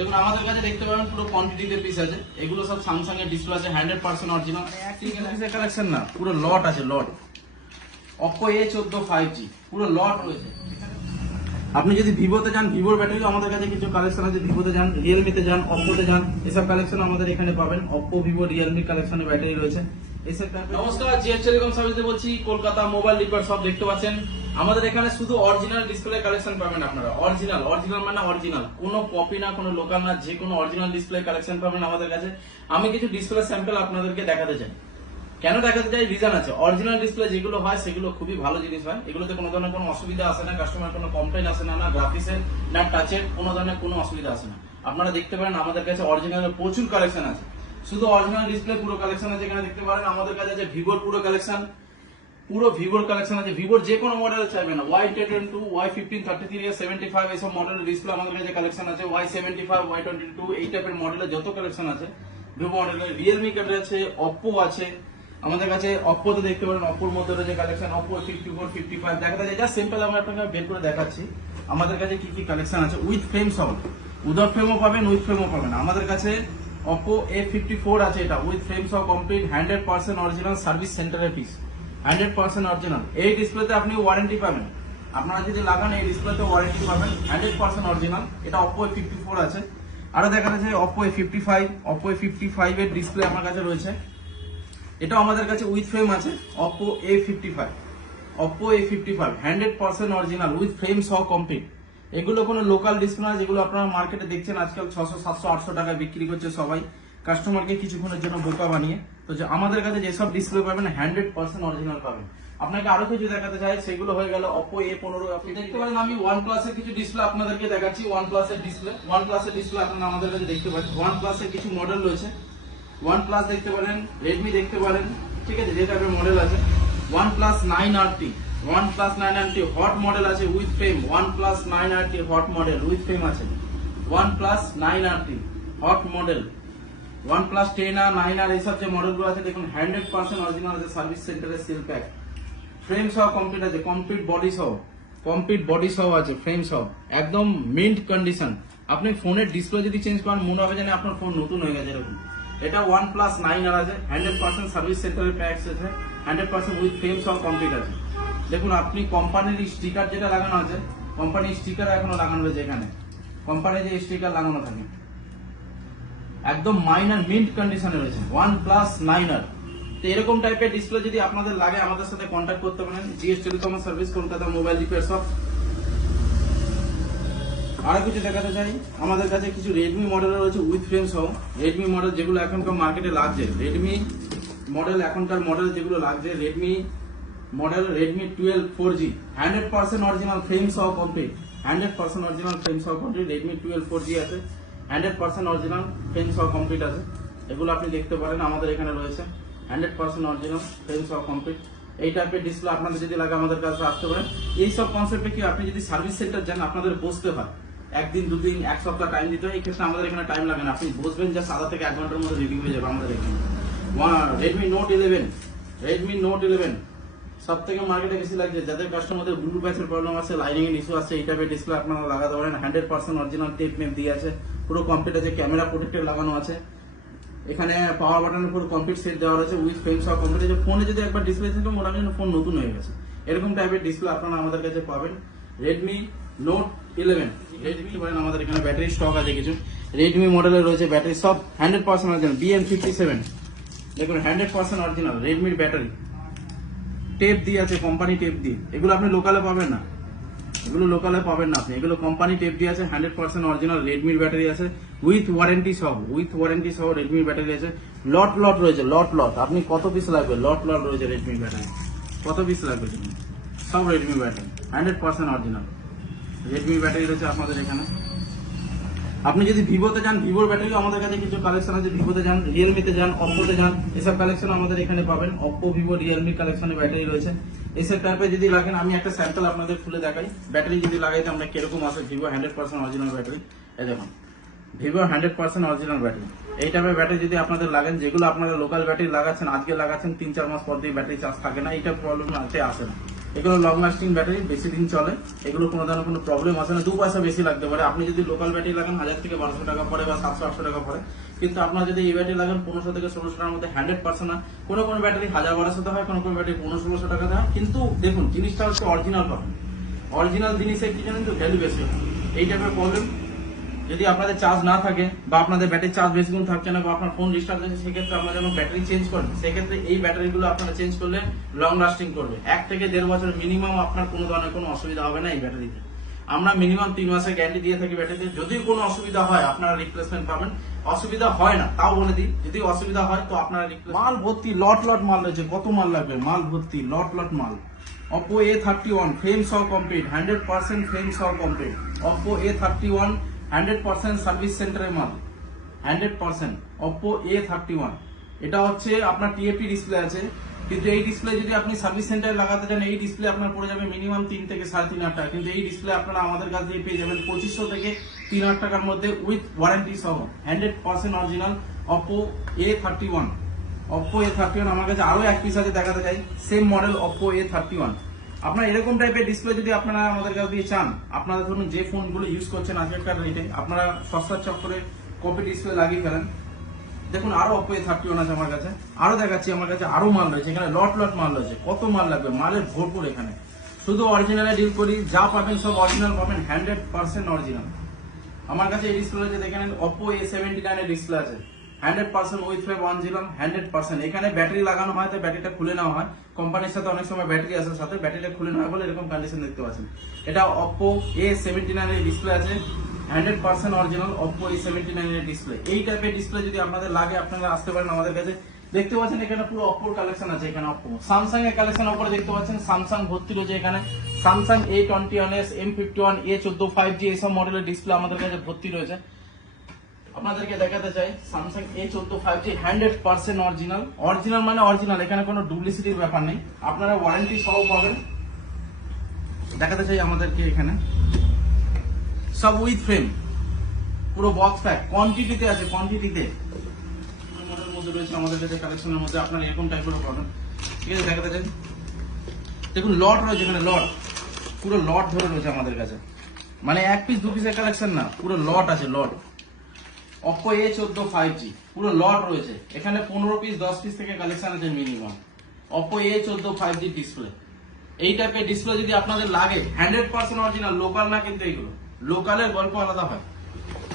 দেখুন আমাদের কাছে দেখতে পাবেন পুরো কোয়ান্টিটিতে পিস আছে, এগুলো সব স্যামসাং এর ডিসপ্লে আছে 100% অরিজিনাল। পিসের কালেকশন না, পুরো লট আছে লট। Oppo A14 5G পুরো লট রয়েছে। আপনি যদি ভিভোতে যান, ভিভোর ব্যাটারি আমাদের কাছে কিছু কালেকশন আছে। ভিভোতে যান, রিয়েলমিতে যান, অপ্পোতে যান, এসব কালেকশন আমাদের এখানে পাবেন। অপ্পো, ভিভো, রিয়েলমি কালেকশনের ব্যাটারি রয়েছে। নমস্কার, জিএস টেলিকম সার্ভিসে বলছি। কলকাতা মোবাইল রিপেয়ার সব দেখতে পাচ্ছেন। আমাদের এখানে শুধু অরিজিনাল ডিসপ্লে কালেকশন পাবেন আপনারা। অরিজিনাল অরিজিনাল মানে অরিজিনাল, কোনো কপি না, কোনো লোকাল না, যে কোনো অরিজিনাল ডিসপ্লে কালেকশন পাবেন আমাদের কাছে। আমি কিছু ডিসপ্লে স্যাম্পল আপনাদেরকে দেখাতে চাই। কেন দেখাতে চাই, রিজন আছে। অরিজিনাল ডিসপ্লে যেগুলো হয় সেগুলো খুবই ভালো জিনিস হয়, এগুলোতে কোনো ধরনের কোনো অসুবিধা আসে না, কাস্টমার কোনো কমপ্লেন আসে না, না গ্রাফিক্সের না টাচের কোনো ধরনের কোনো অসুবিধা আসে না। আপনারা দেখতে পারেন আমাদের কাছে অরিজিনালের প্রচুর কালেকশন আছে। শুধু অরিজিনাল ডিসপ্লে পুরো কালেকশন আছে এখানে দেখতে পারেন। আমাদের কাছে আছে ভিভোর পুরো কালেকশন, পুরো ভিভোর কালেকশন আছে। ভিভোর যে কোনো মডেল চাইবেন না, Y22, Y15, 33, 75 এইসব মডেলের ডিসপ্লে আমাদের কাছে কালেকশন আছে। Y75, Y22 এই টাইপের মডেলের যত কালেকশন আছে ভিভো মডেলের। রিয়েলমি কার্ড আছে, অপ্পো আছে আমাদের কাছে। অপ্পো তো দেখতে পারেন, অপ্পোর মধ্যে রয়েছে কালেকশন। অপ্পো 54, 55 দেখাতে যায়, জাস্ট সিম্পল আমরা আপনাকে বের করে দেখাচ্ছি আমাদের কাছে কি কি কালেকশন আছে। উইথ ফ্রেম সহ, উইদাউট ফ্রেমও পাবেন, উইথ ফ্রেমও পাবেন। আমাদের কাছে Oppo A54 আছে, এটা উইথ ফ্রেম সহ কমপ্লিট 100% অরিজিনাল সার্ভিস সেন্টারের পিস, 100% অরিজিনাল। এই ডিসপ্লেতে আপনি ওয়ারেন্টি পাবেন, আপনারা যদি লাগান এই ডিসপ্লেতে ওয়ারেন্টি পাবেন 100% অরিজিনাল। এটা Oppo A54 আছে। আরো দেখা যাচ্ছে Oppo A55, Oppo A55 এর ডিসপ্লে আমার কাছে রয়েছে, এটা আমাদের কাছে উইথ ফ্রেম আছে। Oppo A55, Oppo A55 100% original with frame সহ কমপ্লিট। এগুলো কোনো লোকাল ডিসপ্লে না, যেগুলো আপনারা মার্কেটে দেখছেন আজকাল 600, 700, 800 টাকা বিক্রি করছে সবাই, কাস্টমারকে কিছুক্ষণের জন্য বোকা বানিয়ে। তো যে আমাদের কাছে যেসব ডিসপ্লে পাবেন 100% অরিজিনাল পাবেন। আপনাকে আরো কিছু দেখাতে চাই, সেগুলো হয়ে গেল Oppo A15। আপনি দেখতে পারেন আমি OnePlus এর কিছু ডিসপ্লে আপনাদেরকে দেখাচ্ছি। OnePlus এর ডিসপ্লে আপনারা আমাদের কাছে দেখতে পাচ্ছেন। OnePlus এর কিছু মডেল রয়েছে। OnePlus দেখতে পারেন, Redmi দেখতে পারেন, ঠিক আছে, যে টাইপের মডেল আছে। OnePlus 9RT, OnePlus 9RT hot model আছে with frame. OnePlus 9RT hot model with frame আছে। OnePlus 9RT hot model. OnePlus 10R, 9R এইসব যে মডেলগুলো আছে দেখুন 100% অরিজিনাল আছে, সার্ভিস সেন্টারের সিল প্যাক, ফ্রেম সহ কমপ্লিট আছে, কমপ্লিট বডি সহ আছে, ফ্রেম সহ একদম মিন্ট কন্ডিশন। আপনি ফোনের ডিসপ্লে যদি চেঞ্জ করেন মনে হবে যেন আপনার ফোন নতুন হয়ে গেছে এরকম। এটা OnePlus 9R আছে, 100% সার্ভিস সেন্টারের প্যাক আছে, 100% উইথ ফ্রেম সহ কমপ্লিট আছে। দেখুন আপনি কোম্পানির স্টিকার যেটা লাগানো আছে, কোম্পানির স্টিকার এখনো লাগানো রয়েছে এখানে, কোম্পানির যে স্টিকার লাগানো থাকে একদম মাইনার মিন্ট কন্ডিশনে রয়েছে OnePlus 9R। তো এরকম টাইপের ডিসপ্লে যদি আপনাদের লাগে আমাদের সাথে কন্ট্যাক্ট করতে পারেন। GS telecom service, Kolkata mobile repair shop. আরো কিছু দেখাতে চাই, আমাদের কাছে কিছু রেডমি মডেল রয়েছে উইথ ফ্রেম সহ। রেডমি মডেল যেগুলো এখনকার মার্কেটে লাগছে, রেডমি মডেল এখনকার মডেল যেগুলো লাগছে, Redmi model Redmi 12 4G 100% original frame সহ কমপ্লিট, 100% অরিজিনাল ফ্রেম সহ কমপ্লিট। Redmi 12 4G আছে, 100% অরিজিনাল ফ্রেম সহ কমপ্লিট আছে। এগুলো আপনি দেখতে পারেন আমাদের এখানে রয়েছে 100% অরিজিনাল ফ্রেম সহ কমপ্লিট। এই টাইপের ডিসপ্লে আপনাদের যদি লাগে আমাদের কাছে আসতে পারেন। এই সব কনসেপ্টে কি, আপনি যদি সার্ভিস সেন্টার যান আপনাদের বসতে হয়, একদিন দুদিন এক সপ্তাহ টাইম দিতে হয়। এই ক্ষেত্রে আমাদের এখানে টাইম লাগে না, আপনি বসবেন জাস্ট আধা থেকে 1 ঘন্টার মধ্যে রেডি হয়ে যাবে আমাদের এখানে। Redmi Note 11 সব থেকে মার্কেটে বেশি লাগছে, যাদের কাস্টমারদের ব্লু প্যাচের প্রবলেম আছে, লাইনিং এর ইস্যু আছে, এই টাইপের ডিসপ্লে আপনারা লাগাতে পারেন। 100% অরিজিনাল টেপ মেপ দিয়ে আছে, পুরো কমপ্লিট আছে, ক্যামেরা প্রোটেক্টর লাগানো আছে, এখানে পাওয়ার বাটনের পুরো কমপ্লিট সেট দেওয়া আছে উইথ ফ্রেম সহ কমপ্লিট আছে। ফোনে যদি একবার ডিসপ্লে থাকে মনে হয় ফোন নতুন হয়ে গেছে, এরকম টাইপের ডিসপ্লে আপনারা আমাদের কাছে পাবেন। Redmi Note 11 দেখতে পারেন আমাদের এখানে ব্যাটারি স্টক আছে কিছু। Redmi মডেলের রয়েছে ব্যাটারি সব 100% অরিজিনাল। BM57 দেখুন 100% অরিজিনাল রেডমির ব্যাটারি, টেপ দিয়ে আছে, কোম্পানি টেপ দিয়ে। এগুলো আপনি লোকালে পাবেন না, এগুলো লোকালে পাবেন না আপনি, এগুলো কোম্পানি টেপ দিয়ে আছে। 100% অরিজিনাল রেডমির ব্যাটারি আছে উইথ ওয়ারেন্টি সহ রেডমির ব্যাটারি আছে। লট রয়েছে, লট আপনি কত পিস লাগবে, লট রয়েছে রেডমির ব্যাটারি, কত পিস লাগবে সব রেডমি ব্যাটারি 100% অরিজিনাল রেডমির ব্যাটারি রয়েছে আপনাদের এখানে। আপনি যদি ভিভোতে যান, ভিভোর ব্যাটারি আমাদের কাছে কিছু কালেকশন আছে। ভিভোতে যান, রিয়েলমিতে যান, অপ্পোতে যান, এসব কালেকশন আমাদের এখানে পাবেন। অপ্পো, ভিভো, রিয়েলমি কালেকশনের ব্যাটারি রয়েছে। এইসব টাইপের যদি লাগেন আমি একটা স্যাম্পল আপনাদের খুলে দেখাই, ব্যাটারি যদি লাগাইতে আমরা কিরকম আছে। ভিভো 100% অরিজিনাল ব্যাটারি, এই দেখুন ভিভো 100% অরিজিনাল ব্যাটারি। এই টাইপের ব্যাটারি যদি আপনাদের লাগেন, যেগুলো আপনারা লোকাল ব্যাটারি লাগাচ্ছেন, আজকে লাগাচ্ছেন 3-4 মাস পর দিয়ে ব্যাটারি চার্জ থাকে না, এইটা প্রবলেম আসে না। এগুলো লং লাস্টিং ব্যাটারি, বেশি দিন চলে, এগুলো কোনো ধরনের কোনো প্রবলেম আসে না। 2 পয়সা বেশি লাগতে পারে, আপনি যদি লোকাল ব্যাটারি লাগান 1000 থেকে 1200 টাকা পড়ে বা 700-800 টাকা পড়ে, কিন্তু আপনার যদি এই ব্যাটারি লাগান 1500 থেকে 1600 টাকার মধ্যে 100% না। কোনো কোনো ব্যাটারি 1000-1200 হয়, কোনো কোনো ব্যাটারি 1500-1600 টাকা দেয়, কিন্তু দেখুন জিনিসটা হচ্ছে অরিজিনাল পাবেন। অরিজিনাল জিনিসের কি জানেন তো, ভ্যালু বেশি হয়। এই টাইপের প্রবলেম যদি আপনাদের চার্জ না থাকে বা আপনাদের ব্যাটারি চার্জ বেশিক্ষণ থাকছে না বা আপনার ফোন ডিস্টার্ব হচ্ছে, সেক্ষেত্রে আপনারা যখন ব্যাটারি চেঞ্জ করেন, সেক্ষেত্রে এই ব্যাটারিগুলো আপনারা চেঞ্জ করলে লং লাস্টিং করবে। 1 থেকে 1.5 বছর মিনিমাম আপনার কোনো ধরনের কোনো অসুবিধা হবে না এই ব্যাটারিতে। আমরা মিনিমাম 3 মাসের গ্যারান্টি দিয়ে থাকি ব্যাটারিতে। যদি কোনো অসুবিধা হয় আপনারা রিপ্লেসমেন্ট পাবেন, অসুবিধা হয় না তাও বলে দিই, যদি অসুবিধা হয় তো আপনারা মাল ভর্তি লট লট মাল রয়েছে। কত মাল লাগবে? মাল ভর্তি লট লট মাল। Oppo A31 ফ্রেম সহ কমপ্লিট, 100% ফ্রেম সহ কমপ্লিট। Oppo A31 100% সার্ভিস সেন্টারের মাল, 100%। Oppo A31 এটা হচ্ছে আপনার TFT ডিসপ্লে আছে, কিন্তু এই ডিসপ্লে যদি আপনি সার্ভিস সেন্টারে লাগাতে চান, এই ডিসপ্লে আপনার পড়ে যাবে মিনিমাম 3 থেকে 3.5 টাকা, কিন্তু এই ডিসপ্লে আপনারা আমাদের কাছ থেকে পেয়ে যাবেন 2500 থেকে 3000 টাকার মধ্যে উইথ ওয়ারেন্টি সহ, 100% original Oppo A31। Oppo A31 আমার কাছে আরো এক পিস আছে, দেখাতে চাই সেম মডেল Oppo A31। আপনার এরকম টাইপের ডিসপ্লে যদি আপনারা আমাদের কাছে দিয়ে চান, আপনারা ধরুন যে ফোনগুলো ইউজ করছেন আজকালকার রেটে, আপনারা সস্তার চক্করে কপি ডিসপ্লে লাগিয়ে ফেলেন। দেখুন আরো Oppo A31 আছে আমার কাছে, আরো দেখাচ্ছি, আমার কাছে আরো মাল রয়েছে, এখানে লট লট মাল রয়েছে। কত মাল লাগবে? মালের ভরপুর এখানে। শুধু অরিজিনালে ডিল করি, যা পাবেন সব অরিজিনাল পাবেন, 100% অরিজিনাল। আমার কাছে এই ডিসপ্লে আছে, দেখেন Oppo A79 এর ডিসপ্লে আছে, 100% উইথ ফ্রেম অরিজিনাল, 100%। এখানে ব্যাটারি লাগানো হয় তো ব্যাটারিটা খুলে নেওয়া হয়, কোম্পানির সাথে অনেক সময় ব্যাটারি আছে সাথে, ব্যাটারিটা খুলে নেওয়া হয় বলে এরকম কন্ডিশন দেখতে পাচ্ছেন। এটা Oppo A79 এর ডিসপ্লে আছে, 100% অরিজিনাল Oppo A79 এর ডিসপ্লে। এই টাইপের ডিসপ্লে যদি আপনাদের লাগে আপনারা আসতে পারেন আমাদের কাছে। দেখতে পাচ্ছেন এখানে পুরো Oppo কালেকশন আছে, এখানে Oppo Samsung এর কালেকশন উপরে দেখতে পাচ্ছেন, Samsung ভর্তি রয়েছে এখানে। Samsung A21s, M51, A14 5G এইসব মডেলের ডিসপ্লে আমাদের কাছে ভর্তি রয়েছে। আপনাদেরকে দেখাতে চাই Samsung A14 5G 100% original. Original মানে অরিজিনাল, এখানে কোনো ডুপ্লিসিটির ব্যাপার নেই, আপনারা ওয়ারেন্টি সহ পাবেন। দেখাতে চাই আমাদেরকে এখানে সব উইথ ফ্রেম, পুরো বক্স প্যাক, কোয়ান্টিটিতে আছে, কোয়ান্টিটিতে মডেলের মধ্যে রয়েছে আমাদের কাছে কালেকশনের মধ্যে, আপনারা এরকম টাইপের পাবেন। ঠিক আছে, দেখাতে চাই দেখুন লট রয়েছে এখানে, লট পুরো লট ধরে রয়েছে আমাদের কাছে, মানে 1 পিস 2 পিসের কালেকশন না, পুরো লট আছে, লট। Oppo A14 5G পুরো লট রয়েছে এখানে, 15 পিস 10 পিস থেকে কালেকশন আছে minimum. Oppo A14 5G display, এই টাইপের ডিসপ্লে যদি আপনাদের লাগে 100% অরিজিনাল, লোকাল না, কিন্তু এইগুলো লোকালের গল্প আলাদা হয়,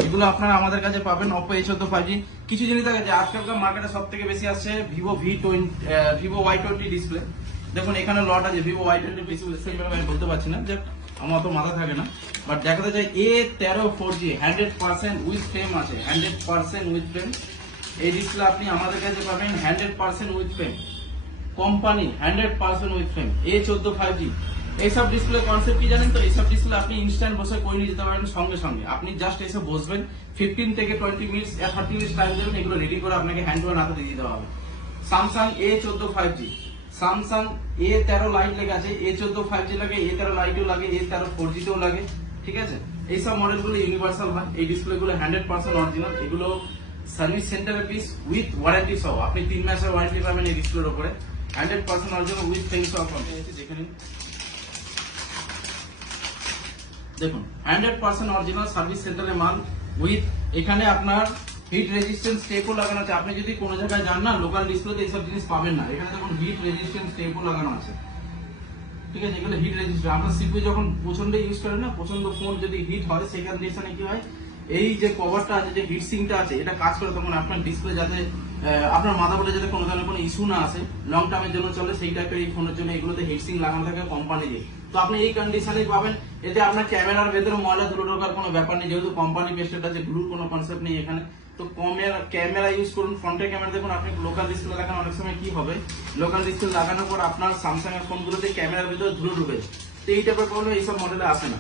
এগুলো আপনারা আমাদের কাছে পাবেন। Oppo A14 5G কিছু জিনিস দেখা যায় আজকালকার মার্কেটে সব থেকে বেশি আসছে Vivo Y20 ডিসপ্লে। দেখুন এখানে লট আছে Vivo Y20 ডিসপ্লে, সেইভাবে আমি বলতে পারছি না, যে আমার তো মাথা থাকে না, বাট দেখাতে চাই A13 4G 100% উইথ ফ্রেম আছে, 100% উইথ ফ্রেম। এই ডিসপ্লে আপনি আমাদের কাছে পাবেন 100% with frame, company 100% with frame. A14 5G এইসব ডিসপ্লে কনসেপ্ট কি জানেন তো, এইসব ডিসপ্লে আপনি ইনস্ট্যান্ট বসে করে নিয়ে যেতে পারেন সঙ্গে সঙ্গে। আপনি জাস্ট এসে বসবেন, 15 থেকে 20 মিনিটস 30 মিনিটস টাইম দেবেন, এগুলো রেডি করে আপনাকে হ্যান্ড টু হ্যান্ড হাতে দিয়ে দেওয়া হবে। Samsung A14 5G, Samsung A13 light লেগে আছে, A14 5G লাগে, A13 লাইটও লাগে, A13 4G তেও লাগে। ঠিক আছে, এইসব মডেলগুলো ইউনিভার্সাল হয়, এই ডিসপ্লেগুলো 100% অরিজিনাল, এগুলো সার্ভিস সেন্টারের পিস উইথ ওয়ারেন্টি সহ, আপনি 3 মাসের ওয়ারেন্টি পাবেন এই ডিসপ্লের উপরে, 100% অরিজিনাল উইথ ফ্রেম সহ। দেখে নিন, দেখুন 100% অরিজিনাল সার্ভিস সেন্টারের মাল উইথ, এখানে আপনার হিট রেজিস্ট্যান্স টেপও লাগানো আছে। আপনি যদি কোনো জায়গায় যান না, লোকাল ডিসপ্লেতে এইসব জিনিস পাবেন না, এখানে দেখুন হিট রেজিস্ট্যান্স টেপও লাগানো আছে। ঠিক আছে, এগুলো হিট রেজিস্ট্যান্স, আপনার সিপিইউ যখন প্রচন্ড ইউজ করেন না, প্রচন্ড ফোন যদি হিট হয়, সেই কন্ডিশনে কি হয়, এই যে কভারটা আছে, যে হিট সিঙ্কটা আছে, এটা কাজ করে তখন আপনার ডিসপ্লে যাতে আপনার মাদারবোর্ডে যাতে কোনো ধরনের কোনো ইস্যু না আসে, লং টার্মের জন্য চলে, সেই টাইপের এই ফোনের জন্য এগুলোতে হিট সিঙ্ক লাগানো থাকে কোম্পানি দিয়ে। তো আপনি এই কন্ডিশনেই পাবেন, এতে আপনার ক্যামেরার ভেতরে ময়লা ধুলো ঢোকার কোনো ব্যাপার নেই, যেহেতু কোম্পানি বেস্টেড আছে, ধুলোর কোনো কনসেপ্ট নেই এখানে। তো ক্যামেরা ইউজ করুন, ফ্রন্টের ক্যামেরা দেখুন। আপনি লোকাল ডিসপ্লে লাগান, অনেক সময় কি হবে, লোকাল ডিসপ্লে লাগানোর পর আপনার স্যামসাং এর ফোনগুলোতে ক্যামেরার ভিতরে ধুলো ঢুকে, তো এই টাইপের প্রবলেম এইসব মডেলে আসে না।